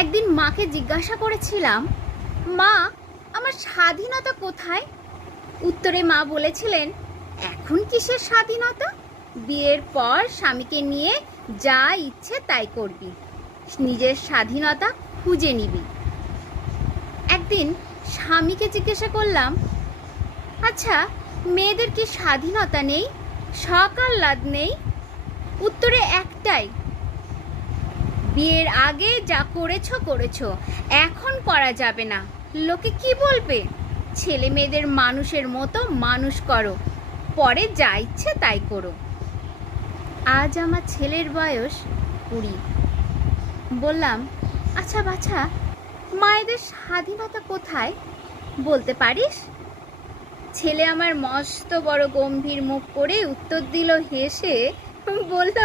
একদিন মাকে জিজ্ঞাসা করেছিলাম, মা, আমার স্বাধীনতা কোথায়? উত্তরে মা বলেছিলেন, এখন কিসের স্বাধীনতা? বিয়ের পর স্বামীকে নিয়ে যা ইচ্ছে তাই করবি, নিজের স্বাধীনতা খুঁজে নিবি। একদিন স্বামীকে জিজ্ঞাসা করলাম, আচ্ছা, মেয়েদের কি স্বাধীনতা নেই, শখ আহ্লাদ নেই? উত্তরে একটাই, বিয়ের আগে যা করেছো করেছো, এখন করা যাবে না, লোকে কি বলবে? ছেলে মেয়েদের মানুষের মতো মানুষ করো, পরে যা ইচ্ছে তাই করো। আজ আমার ছেলের বয়স 20। বললাম, আচ্ছা বাছা, মায়েদের স্বাধীনতা কোথায় বলতে পারিস? ছেলে আমার মস্ত বড় গম্ভীর মুখ করে উত্তর দিল হেসে, বলল,